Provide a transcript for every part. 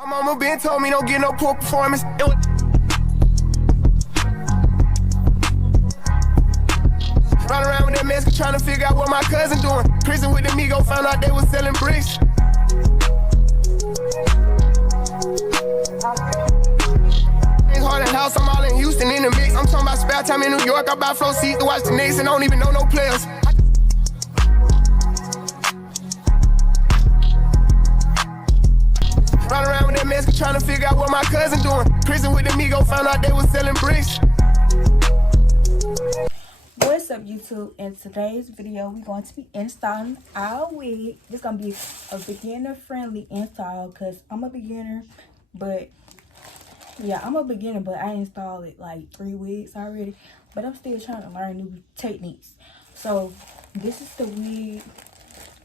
My mama been told me don't get no poor performance. Run around with that mask trying to figure out what my cousin doing. Prison with the Migo, found out they was selling bricks. It's hard in house, I'm all in Houston in the mix. I'm talking about spare time in New York. I buy flow seats to watch the Knicks and don't even know no players. Run around with that mask trying to figure out what my cousin doing. Prison with the Migo, found out they was selling bricks. What's up, YouTube? In today's video, we're going to be installing our wig. This is going to be a beginner-friendly install because I'm a beginner, but I installed it like 3 weeks already, but I'm still trying to learn new techniques. So this is the wig.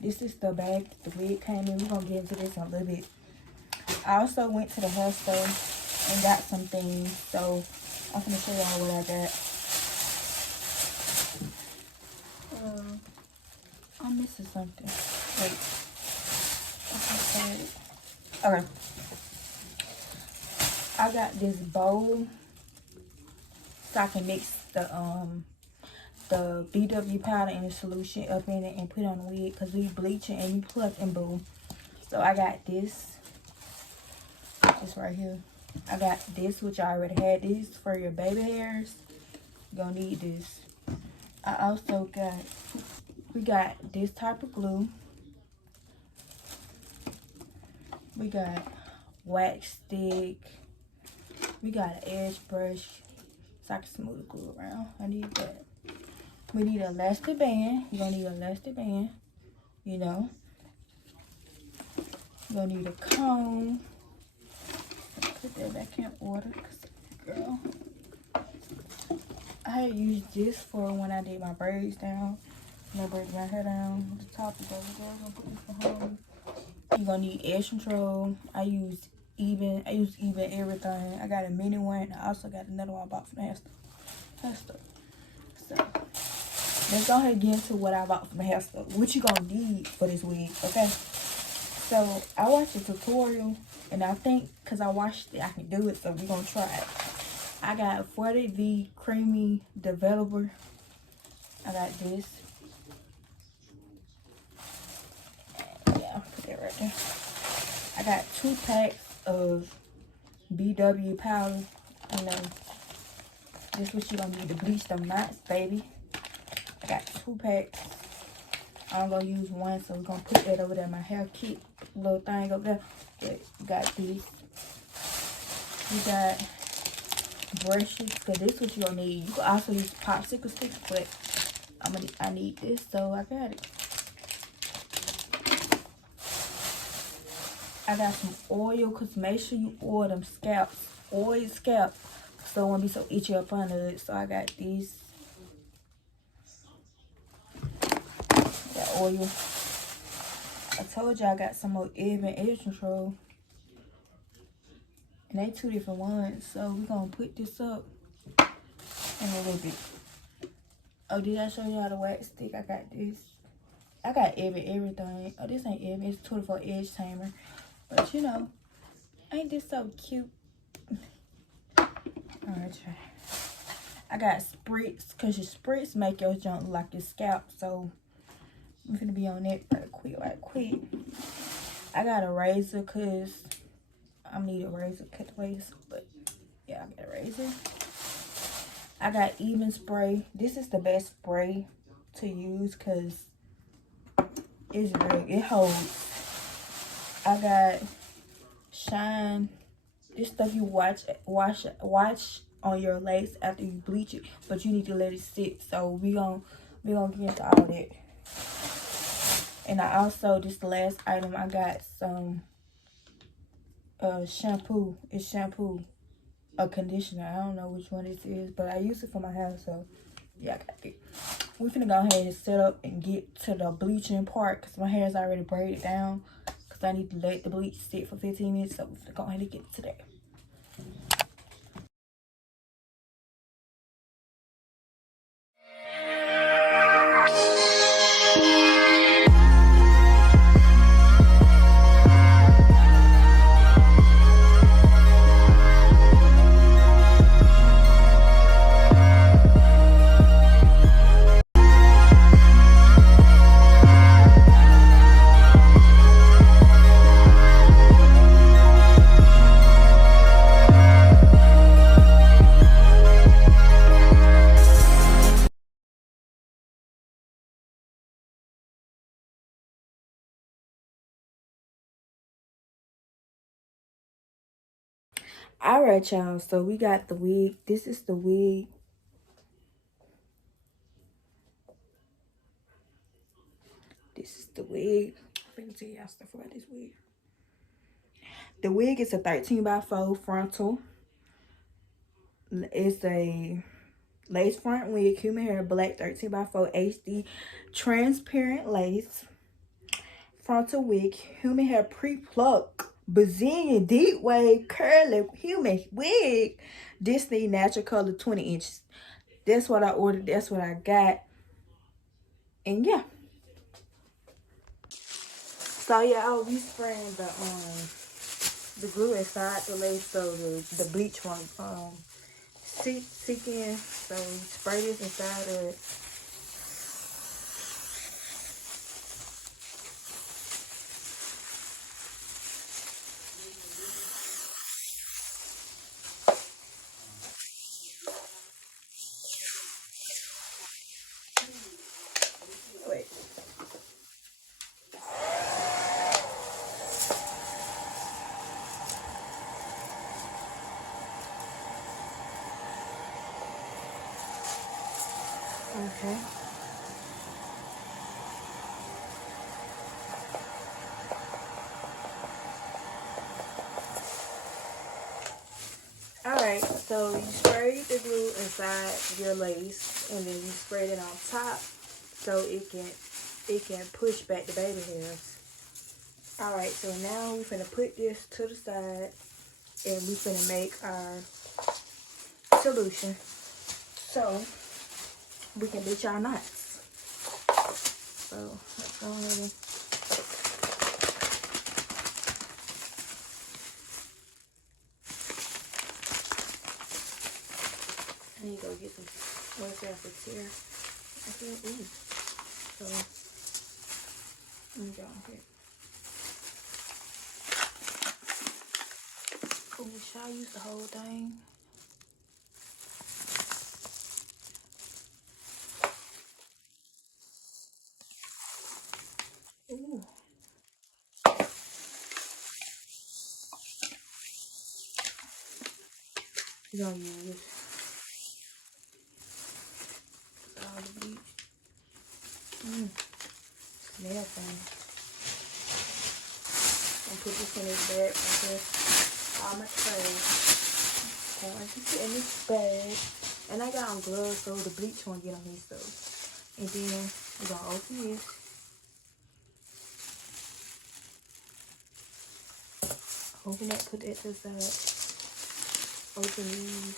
This is the bag the wig came in. We're going to get into this in a little bit. I also went to the hair store and got some things, so I'm going to show y'all what I got. I'm missing something. Wait. Okay. I got this bowl so I can mix the BW powder and the solution up in it and put on the wig because we bleach it and we pluck and boom. So I got this right here. I got this, which I already had. This for your baby hairs. You're gonna need this. I also we got this type of glue. We got wax stick. We got an edge brush so I can smooth the glue around. I need that. We need an elastic band. You're gonna need an elastic band, you know. You're gonna need a comb. Put that back in order, girl. I had used this for when I did my braids down. When I braid my hair down, the top is over there. I'm gonna put this behind. You're gonna need edge control. I use even everything. I got a mini one. I also got another one I bought from the hair store. So let's go ahead and get into what I bought from the hair store. What you gonna need for this wig, okay? So I watched a tutorial, and I think because I watched it, I can do it. So we're gonna try it. I got 40V creamy developer. I got this. Yeah, put that right there. I got 2 packs of BW powder. I know this is what you're gonna need to bleach them knots, baby. I got 2 packs. I'm gonna use one, so we're gonna put that over there. My hair kit little thing over there. But we got this. We got brushes, because this is what you're gonna need. You can also use popsicle sticks, but I need this, so I got it. I got some oil, because make sure you oil them scalps. Oil scalp, so it won't be so itchy up under it. So I got these. Got oil. I told you I got some more even edge control. And they 2 different ones, so we're gonna put this up in a little bit. Oh, did I show you how to wax stick? I got this. I got everything. Oh, this ain't even. It's 24 edge tamer. But you know, ain't this so cute? Alright, I got spritz, because your spritz make your junk look like your scalp. So I'm gonna be on that right quick. I got a razor, because I need a razor to cut the waist, but yeah, I got a razor. I got even spray. This is the best spray to use because it's real. It holds. I got shine. This stuff you wash on your lace after you bleach it, but you need to let it sit. So we gonna get into all that. And I also, this last item, I got some shampoo. It's shampoo, a conditioner. I don't know which one this is, but I use it for my hair, so yeah, I got it. We're finna go ahead and set up and get to the bleaching part because my hair is already braided down because I need to let the bleach sit for 15 minutes, so we're finna go ahead and get to that. Alright, y'all. So we got the wig. This is the wig. This is the wig. Let me tell y'all stuff about this wig. The wig is a 13x4 frontal. It's a lace front wig, human hair, black 13x4 HD transparent lace frontal wig, human hair pre-pluck, Brazilian deep wave curly human wig, Disney natural color 20 inches. That's what I ordered. That's what I got. And yeah. So yeah, I'll be spraying the glue inside the lace so the bleach won't seep in. So we spray this inside of it. Wait. Okay. Alright, so you spray the glue inside your lace and then you spray it on top so it can push back the baby hairs. Alright, so now we're finna put this to the side and we're finna make our solution so we can bleach our knots. So let's go ahead and I need to go get some moisturizer fix here. I feel ooh. So let me go here. Oh, should I use the whole thing? Ooh. You're gonna use all the bleach. Smell thing. And put this in this bag right here. All my trays. Going to put in this bag. And I got on gloves so the bleach won't get on these stuff. And then we're gonna open this. Open that, put that to the side. Open these.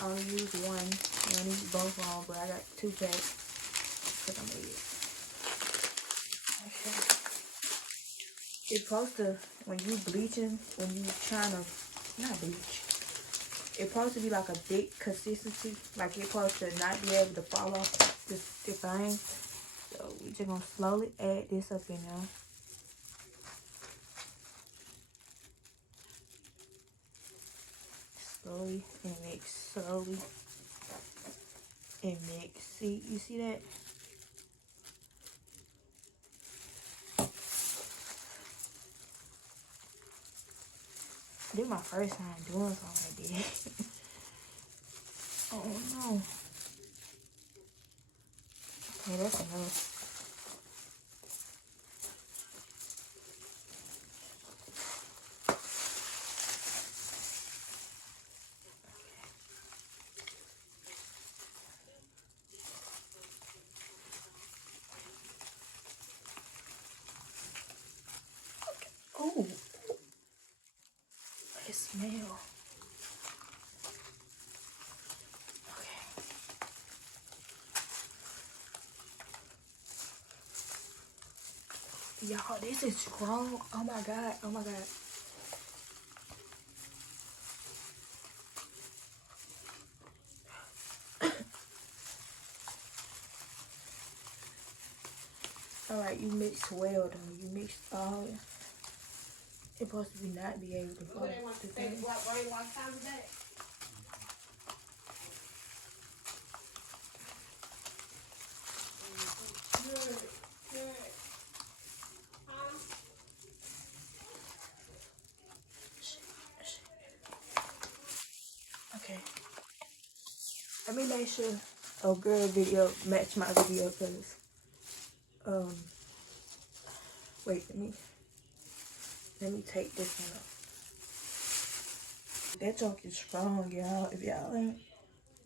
I only use one. I don't use both of them, but I got 2 packs because I'm idiot. Okay. It's supposed to, when you bleaching, when you trying to, not bleach, it's supposed to be like a thick consistency. Like it's supposed to not be able to fall off the thing. So we're just going to slowly add this up in there. Slowly and mix, slowly and mix. See, you see that? This is my first time doing something like this. Oh no. Okay, that's enough. Oh, it smells. Okay. Y'all, this is strong. Oh my god. Oh my god. Alright, you mix well though. You mix all. It's supposed to be not be able to fall. What they want to take the black brain wash time today? me make sure a girl video match my video, cause wait, let me take this one off. That junk is strong, y'all. If y'all ain't.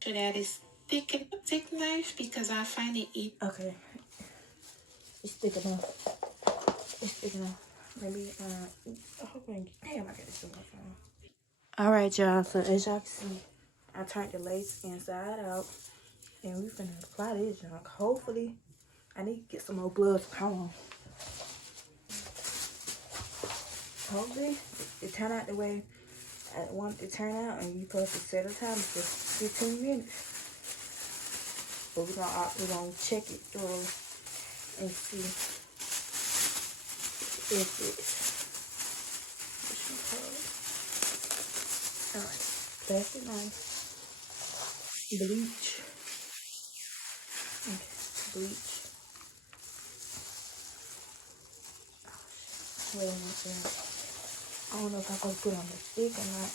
Sure that is thick knife because I find it easy. Okay. It's thick enough. It's thick enough. Maybe I hope I can get, damn, I got this on my phone. Alright, y'all, so as y'all can see, I turned the lace inside out. And we finna apply this junk. Hopefully, I need to get some more gloves. Come on. Hopefully, it turn out the way I want it to turn out. And you supposed to set a time for 15 minutes. But we're gonna check it through and see if it's. Alright, plastic knife, bleach. Okay, bleach. Wait a minute. I don't know if I'm gonna put on the stick or not.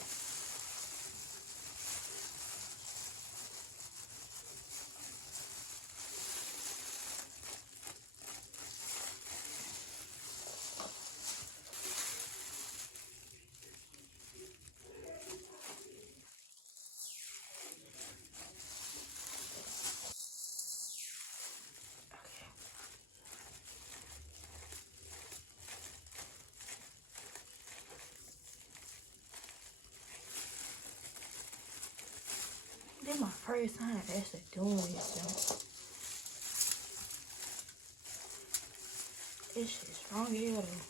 This is my first time actually doing this, though. This shit strong as hell, though.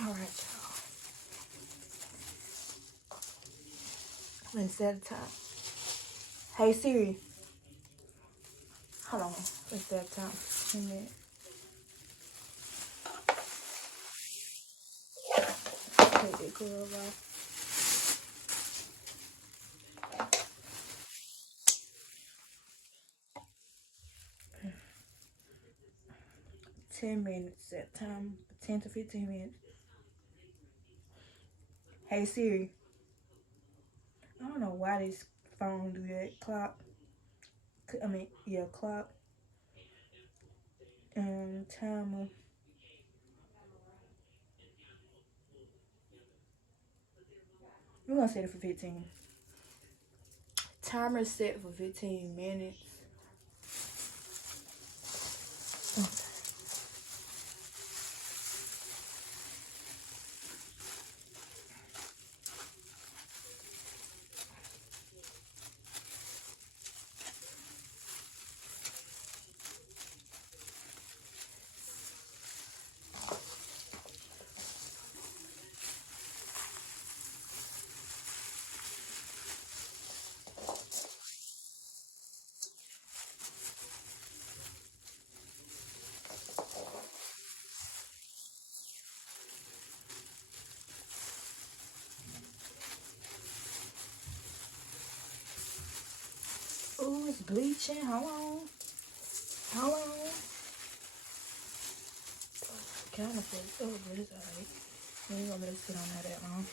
Alright, y'all. Let's set a time. Hey Siri. Hold on. Let's set a time. 10 minutes. Take that glove off. $10 set time. 10 to 15 minutes. Hey Siri. I don't know why this phone do that. Clock. Clock. And timer. We're gonna set it for 15. Timer set for 15 minutes. Ooh, it's bleaching. Hold on. Kind of put over, but it's alright. We ain't gonna let it sit on there that long.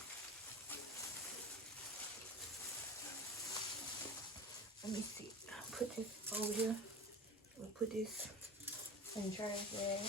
Let me see. I'll put this over here. We'll put this in the trash bag.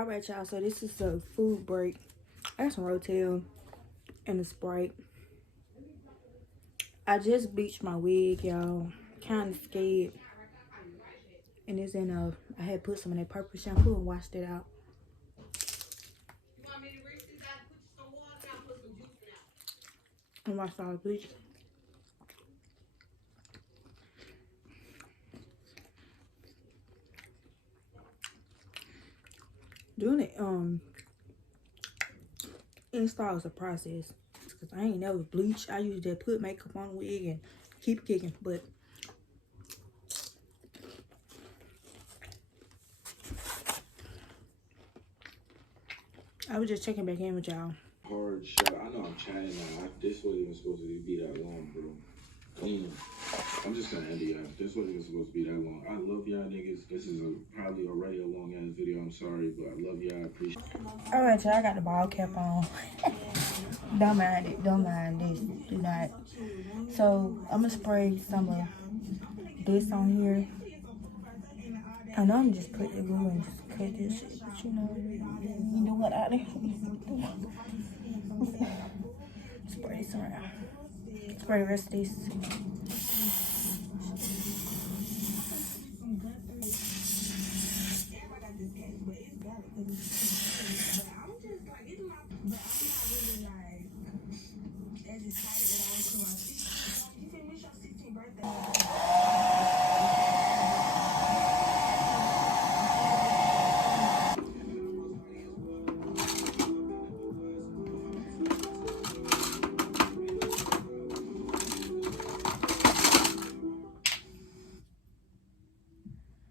Alright, y'all. So this is a food break. I got some Rotel and a Sprite. I just bleached my wig, y'all. Kind of scared. And it's in a, I had put some in that purple shampoo and washed it out. And washed all the bleach. Doing it install is a process. Cause I ain't never bleach. I usually just put makeup on the wig and keep kicking. But I was just checking back in with y'all. Hard shot. I know I'm chatting now. This wasn't even supposed to be that long, bro. Damn. I'm just gonna end it, y'all. This wasn't even supposed to be that long. I love y'all niggas. This is probably already a long ass video. I'm sorry, but I love y'all. I appreciate it. Alright, y'all, I got the ball cap on. Don't mind it. Don't mind this. Do not. So I'm gonna spray some of this on here. I know I'm just putting it glue and just cut this shit, but you know, you know what out there. Spray this around. Spray the rest of this.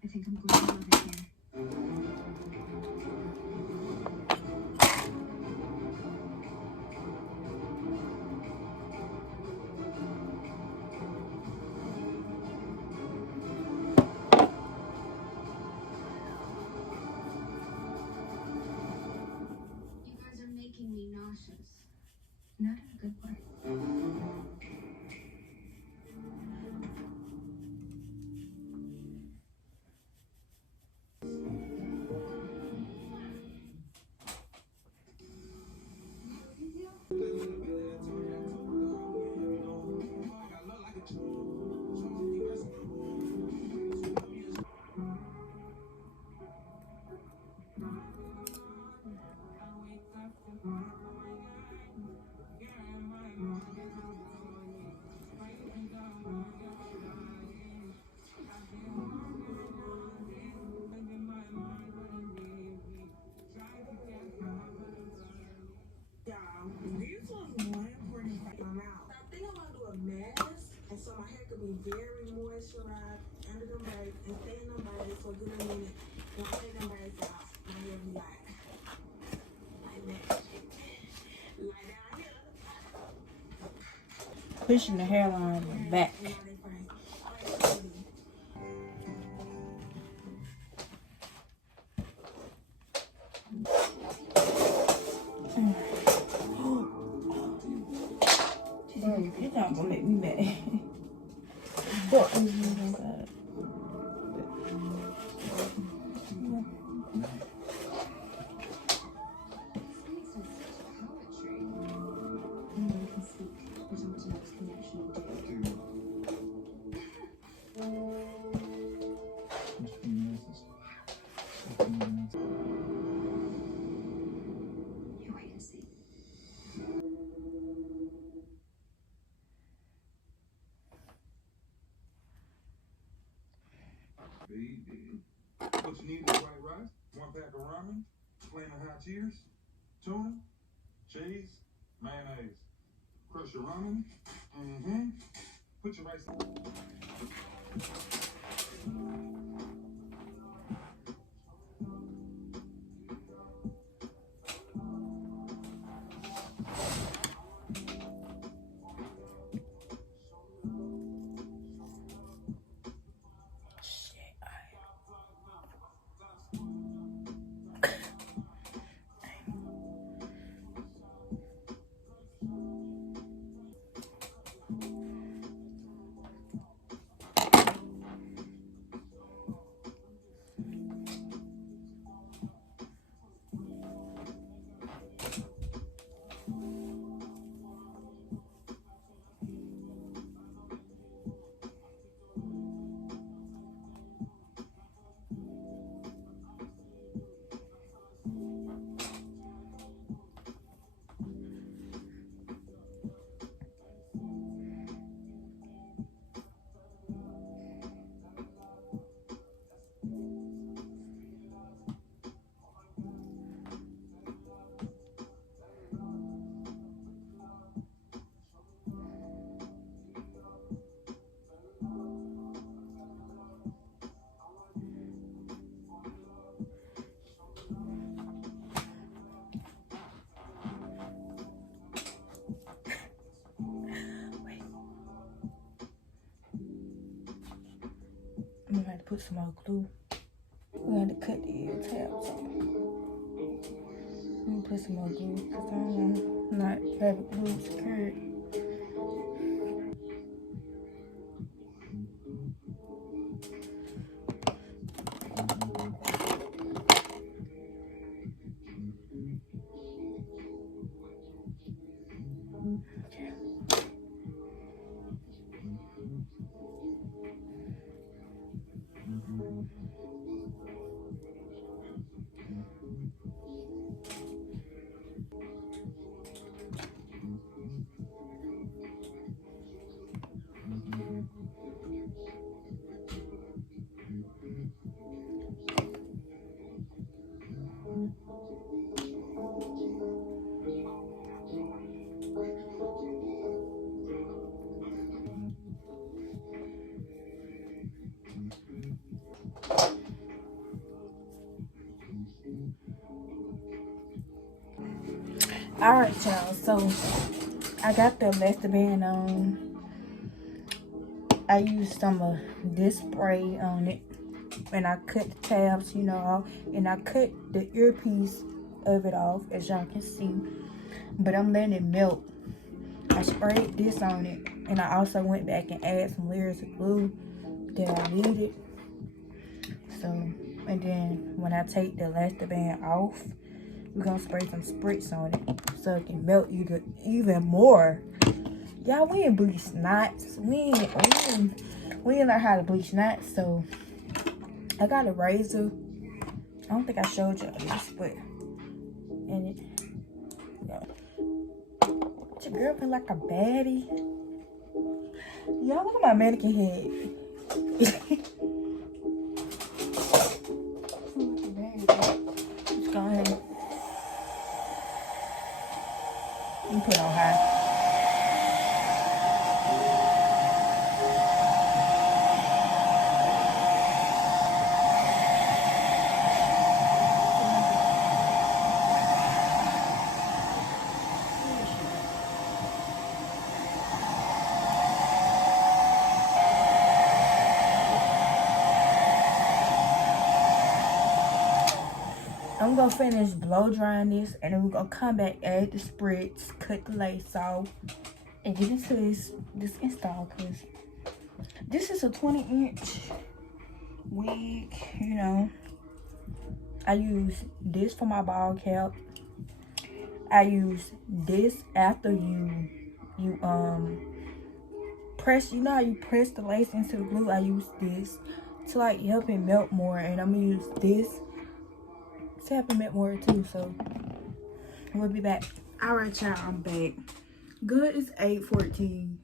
I think I'm going to love it here. You guys are making me nauseous. Not in a good way. So my hair could be very moisturized under the braids and stay in the braids for a good minute and clean the braids out. My hair be like that. Like down here. Pushing the hairline back. Bro, you're not gonna make me mad. Fuck. What you need is white rice, 1 pack of ramen, plain of hot cheers, tuna, cheese, mayonnaise. Crush your ramen. Put your rice in. I'm gonna have to put some more glue. We got to cut the ear tabs off. Let me put some more glue because I don't want to not have it glue secured. Alright, y'all, so I got the elastic band on. I used some of this spray on it, and I cut the tabs, you know, off, and I cut the earpiece of it off, as y'all can see, but I'm letting it melt. I sprayed this on it, and I also went back and added some layers of glue that I needed. So, and then when I take the elastic band off, we're gonna spray some spritz on it so it can melt even more. Y'all, we ain't bleach knots. We ain't learn how to bleach knots. So I got a razor. I don't think I showed y'all this, but and it, yeah. Your girl been like a baddie. Y'all, look at my mannequin head. Just go ahead. You put it on high. I'm gonna finish blow drying this, and then we're gonna come back, add the spritz, cut the lace off, and get into this install, because this is a 20-inch wig, you know. I use this for my ball cap. I use this after you press, you know how you press the lace into the glue. I use this to like help it melt more, and I'm gonna use this to help it melt more too. So we'll be back. All right, y'all, I'm back. Good, it's 8:14.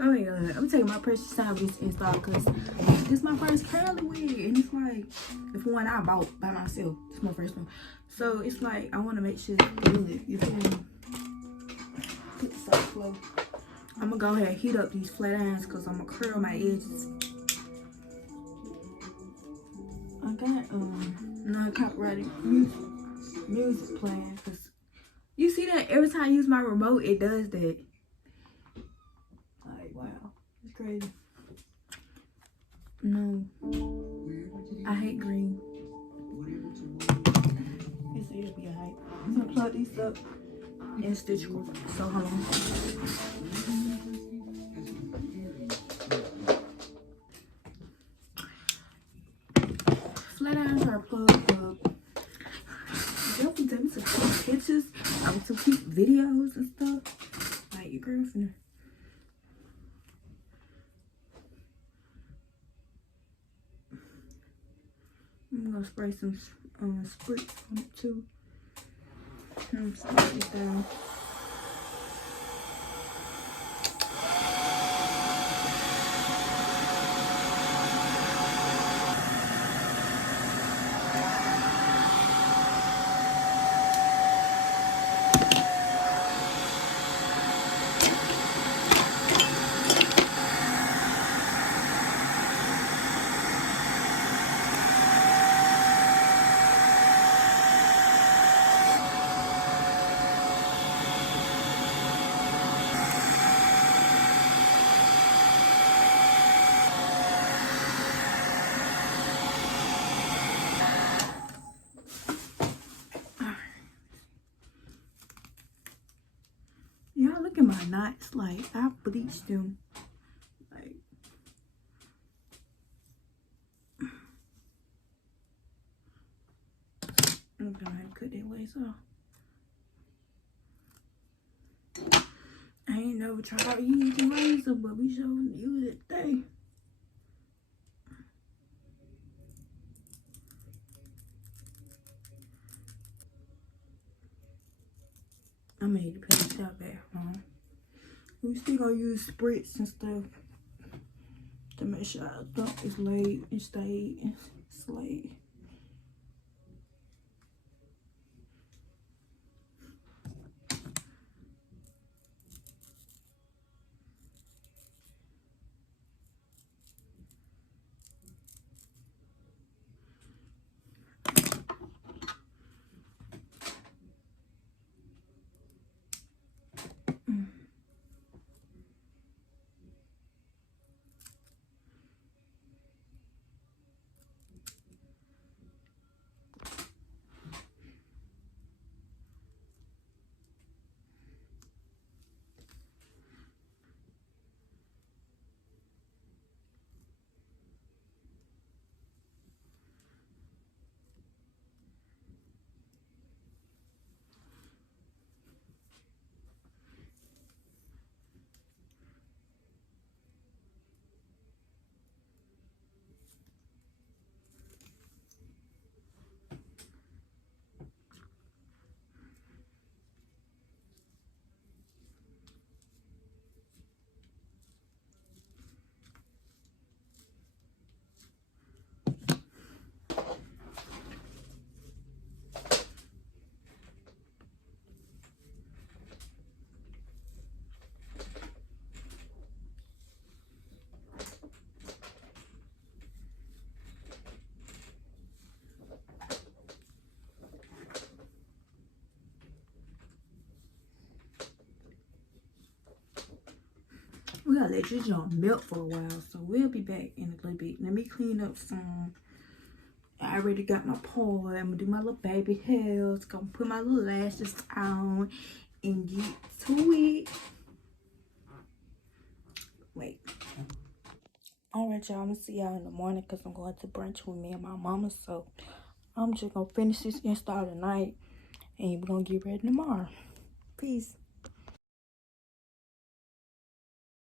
Oh my god, I'm taking my precious time with this install because this is my first curly wig, and it's like the one I bought by myself. It's my first one, so it's like I want to make sure it's good. You feel me? Put this on flow. I'm gonna go ahead and heat up these flat irons because I'm gonna curl my edges. I got non-copyrighted music playing, because you see that every time I use my remote, it does that. Like, wow, it's crazy. No, I hate green. It'll be alright. I'm gonna plug these up and stitch group. So hold on. Flat irons are plugged up. Y'all can take me some cute pictures, some cute videos and stuff. Like your girlfriend. I'm gonna spray some spritz on it too. I'm slide it down. knots. Like, I bleached them. Like, I'm gonna have to cut that lace off. I ain't never tried using razor, but we sure use it today. I made the paint out back home. We still gonna use spritz and stuff to make sure our stuff is laid and stayed and slayed. We gotta let this joint melt for a while, so we'll be back in a little bit. Let me clean up some. I already got my part. I'm gonna do my little baby hairs. Gonna put my little lashes on and get to it. Wait. Alright, y'all. I'm gonna see y'all in the morning because I'm going to brunch with me and my mama. So I'm just gonna finish this install tonight and we're gonna get ready tomorrow. Peace.